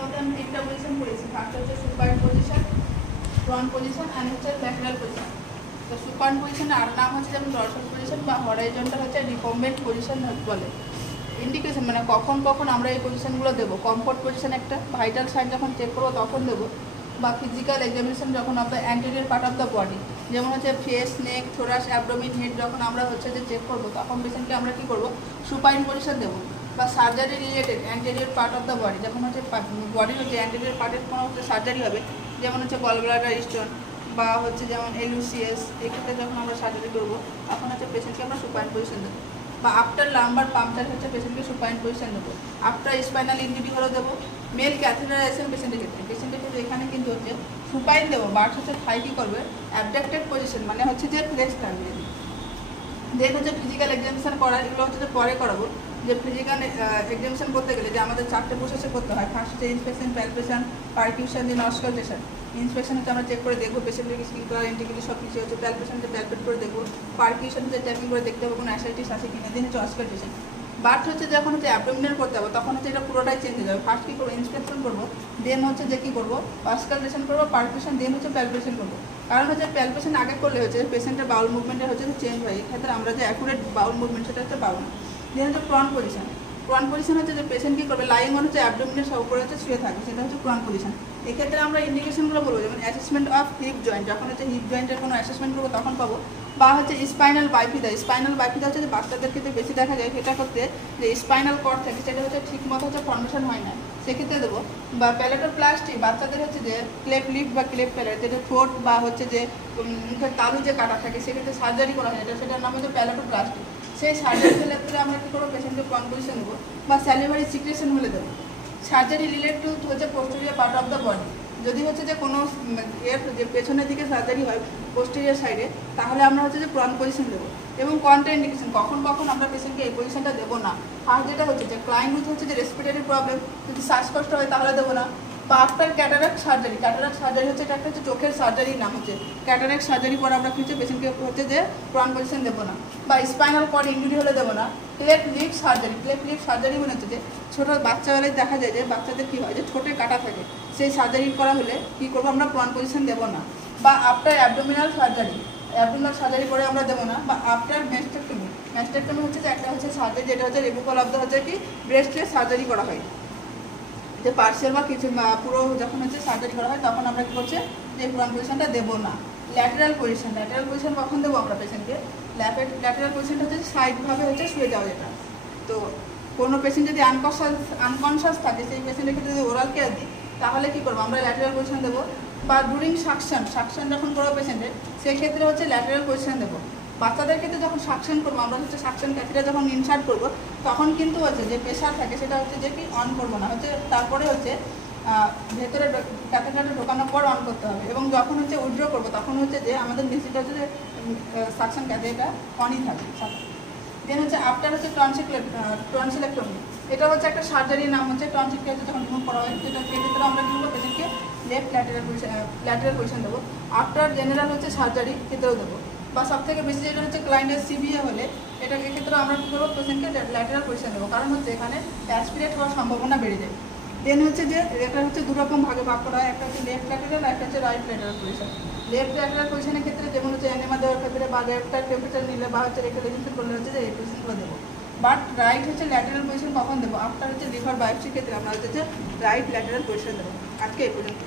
মধ্যে আমি তিনটা পজিশন পড়েছি। ফার্স্ট হচ্ছে supine position, front position and হচ্ছে ল্যাটারাল পজিশন। তো সুপাইন পজিশনের আর নাম হচ্ছে যেমন ডরসাল পজিশন বা হরাইজন্টাল হচ্ছে রিকম্বেন্ট পজিশন বলে। ইন্ডিকেশন মানে কখন কখন আমরা এই পজিশনগুলো দেবো, কমফোর্ট পজিশন একটা, ভাইটাল সাইন যখন চেক করবো তখন দেবো, বা ফিজিক্যাল এক্সামিনেশন যখন আমরা anterior part of the body যেমন হচ্ছে ফেস, নেক, থোরাস, অ্যাবডোমিন, হেড যখন আমরা হচ্ছে যে চেক করবো তখন পেশেন্টকে আমরা কী করবো, সুপাইন পজিশন দেবো। বা surgery related anterior part of the body যখন হচ্ছে বডির হচ্ছে অ্যান্টেরিয়র পার্টের কোনো হচ্ছে সার্জারি হবে, যেমন হচ্ছে গল ব্লাডার স্টোন বা হচ্ছে যেমন LUCS, এক্ষেত্রে যখন আমরা সার্জারি করবো তখন হচ্ছে পেশেন্টকে আমরা সুপাইন পজিশন দেবো। বা আফটার লাম্বার পাংচার হচ্ছে পেশেন্টকে সুপাইন পজিশন দেবো। আফটার স্পাইনাল ইনজুরি হলেও দেবো। মেল ক্যাথেটারাইজেশন পেশেন্টের ক্ষেত্রে এখানে কিন্তু হচ্ছে সুপাইন দেবো, বাট হচ্ছে থাই কী করবে, অ্যাবডাক্টেড পজিশন মানে হচ্ছে যে প্লেস থাকবে। দেন হচ্ছে ফিজিক্যাল এক্সামিনেশন করার, এগুলো হচ্ছে যে পরে করাবো। যে ফিজিক্যাল এক্সামিনেশন করতে গেলে যে আমাদের 4টে প্রসেসে করতে হয়। ফার্স্ট হচ্ছে ইন্সপেকশন, প্যালপেশন, পারকিউশন, দেন অস্কালটেশন। ইন্সপেকশন হচ্ছে আমরা চেক করে দেখবো পেশেন্টের স্কিন ইন্টিগ্রিটি সব কিছু হচ্ছে। প্যালপেশন হচ্ছে প্যালপেট করে দেখবো। পারকিউশন হচ্ছে ট্যাপিং করে দেখতে হবে কোনো অ্যাসাইটিস আছে কিনা। দেন হচ্ছে অস্কালটেশন। বাট হচ্ছে যখন হচ্ছে অ্যাবডোমিনাল করতে হবে তখন হচ্ছে এটা পুরোটাই চেঞ্জ হয়ে যাবে। ফার্স্ট কী করবো, ইন্সপেকশন করবো, দেন হচ্ছে যে কী করবো, অস্কালটেশন করবো, পারকিউশন, দেন হচ্ছে প্যালপেশন করবো। কারণ হচ্ছে প্যালপেশন আগে করলে হচ্ছে পেশেন্টের বাউল মুভমেন্টের হচ্ছে চেঞ্জ হয়, এক্ষেত্রে আমরা যে অ্যাকুরেট বাউল মুভমেন্ট সেটা হচ্ছে পাবো না। দেন হচ্ছে ফ্রন্ট পজিশন। ফ্রন্ট পজিশন হচ্ছে যে পেশেন্ট কী করবে, লাইং অন হচ্ছে অ্যাবডোমিনের সব উপরে হচ্ছে শুয়ে থাকবে, সেটা হচ্ছে ফ্রন্ট পজিশন। এক্ষেত্রে আমরা ইন্ডিকেশনগুলো বলবো, যেমন অ্যাসেসমেন্ট অফ হিপ জয়েন্ট, যখন হচ্ছে হিপ জয়েন্টের কোনো অ্যাসেসমেন্ট করবো তখন পাবো। বা হচ্ছে স্পাইনাল বাইফিদা। স্পাইনাল বাইফিদা হচ্ছে যে বাচ্চাদের ক্ষেত্রে বেশি দেখা যায়, সেটা করতে যে স্পাইনাল কর্ড থাকে সেটা হচ্ছে ঠিক মতো হচ্ছে ফর্মেশন হয় না, সেক্ষেত্রে দেবো। বা প্যালেটোপ্লাস্টি, বাচ্চাদের হচ্ছে যে ক্লেপ লিপ বা ক্লেপ প্যালেট, যেটা ঠোঁট বা হচ্ছে যে মুখের তালু যে কাটা থাকে সেক্ষেত্রে সার্জারি করা হয়, সেটার নাম হচ্ছে প্যালেটোপ্লাস্টি। সেই সার্জারির ক্ষেত্রে আমরা কী করবো, পেশেন্টকে ফ্রন্ট পজিশন দেবো। বা স্যালিভারি সিক্রেশন হলে দেবো। সার্জারি রিলেটেড টু হচ্ছে posterior part of the body, যদি হচ্ছে যে কোনো এর যে পেছনের দিকে সার্জারি হয় পোস্টেরিয়র সাইডে, তাহলে আমরা হচ্ছে যে ফ্রন্ট পজিশন দেবো। এবং কন্ট্রা ইন্ডিকেশন, কখন কখন আমরা পেশেন্টকে এই পজিশনটা দেবো না। ফার্স্ট যেটা হচ্ছে যে ক্লায়েন্ট হচ্ছে যে রেসপিরেটরি প্রবলেম, যদি শ্বাসকষ্ট হয় তাহলে দেবো না। বা after cataract surgery, cataract surgery হচ্ছে এটা একটা হচ্ছে চোখের সার্জারির নাম হচ্ছে ক্যাটারাক্ট সার্জারি পরে আমরা কিছু পেশেন্টকে হচ্ছে যে ফ্রন্ট পজিশন দেবো না। বা স্পাইনাল কর্ড ইনজুরি হলে দেবো না। ক্লেপ লিপ সার্জারি, ক্লেপ লিপ সার্জারি মানে হচ্ছে যে ছোটো বাচ্চাবেলায় দেখা যায় যে বাচ্চাদের কী হয় যে ঠোঁটে কাটা থাকে, সেই সার্জারি করা হলে কী করবো, আমরা ফ্রন্ট পজিশন দেবো না। বা after abdominal surgery, abdominal surgery করে আমরা দেবো না। বা আফটার ম্যাস্টেক্টমি, ম্যাস্টেক্টমি হচ্ছে যে একটা হচ্ছে সার্জারি যেটা হচ্ছে রিমুভাল অফ দ্য হচ্ছে কি ব্রেস্টের সার্জারি করা হয়, যে পার্সিয়াল বা কিছু পুরো যখন হচ্ছে সার্জারি করা হয় তখন আমরা কী করছি, যে ফ্রন্ট পজিশনটা দেবো না। ল্যাটেরাল পজিশন, ল্যাটেরাল পজিশন কখন দেবো আমরা পেশেন্টকে, ল্যাটেরাল পজিশনটা হচ্ছে সাইডভাবে হচ্ছে শুয়ে যাওয়া যেটা। তো কোনো পেশেন্ট যদি আনকনশাস থাকে সেই পেশেন্টের ক্ষেত্রে যদি ওরাল কেয়ার দিই তাহলে কী করবো, আমরা ল্যাটেরাল পজিশন দেবো। বা ডুরিং সাকশন যখন করবো পেশেন্টের, সেক্ষেত্রে হচ্ছে ল্যাটেরাল পজিশন দেবো। বাচ্চাদের ক্ষেত্রে যখন সাকশন করবো আমরা হচ্ছে সাকশন ক্যাথেটার যখন ইনসার্ট করবো তখন কিন্তু হচ্ছে যে প্রেশার থাকে সেটা হচ্ছে যে কি অন করবো না, হচ্ছে তারপরে হচ্ছে ভেতরে ক্যাথেটারটা ঢোকানোর পর অন করতে হবে। এবং যখন হচ্ছে উইথড্র করবো তখন হচ্ছে যে আমাদের মেশিনটা হচ্ছে যে সাকশন ক্যাথেটা অনই থাকবে। দেন হচ্ছে আফটার হচ্ছে টনসিলেক্টমি, এটা হচ্ছে একটা সার্জারির নাম হচ্ছে টনসিল ক্যাথেটার যখন রিমুভ করা হয়, সেটা সেক্ষেত্রে আমরা কী করবো, পেশেন্টকে লেফট ল্যাটেরাল পজিশন দেবো। আফটার জেনারেল হচ্ছে সার্জারি ক্ষেত্রেও দেবো। বা সবথেকে বেশি যেটা হচ্ছে ক্লায়েন্টের সিভিএ হলে এটা এক্ষেত্রে আমরা কী করবো, পেশেন্টকে ল্যাটেরাল পজিশন দেবো, কারণ হচ্ছে এখানে অ্যাসপিরেট হওয়ার সম্ভাবনা বেড়ে যায়। দেন হচ্ছে যে এটা হচ্ছে দুরকম ভাগে ভাগ করা হয়, একটা হচ্ছে লেফট ল্যাটেরাল, একটা হচ্ছে right lateral position. Left lateral পজিশনের ক্ষেত্রে যেমন হচ্ছে এনেমা দেওয়ার ক্ষেত্রে বা লেফটার টেম্পারেচার নিলে বা হচ্ছে রেগুলেশন করলে হচ্ছে যে এই পজিশনগুলো দেবো। বাট রাইট হচ্ছে ল্যাটেরাল পজিশন কখন দেবো, আফটার হচ্ছে লিভার বায়োপসির ক্ষেত্রে আমরা হচ্ছে যে রাইট ল্যাটেরাল পজিশন দেবো। আজকে এই পর্যন্ত।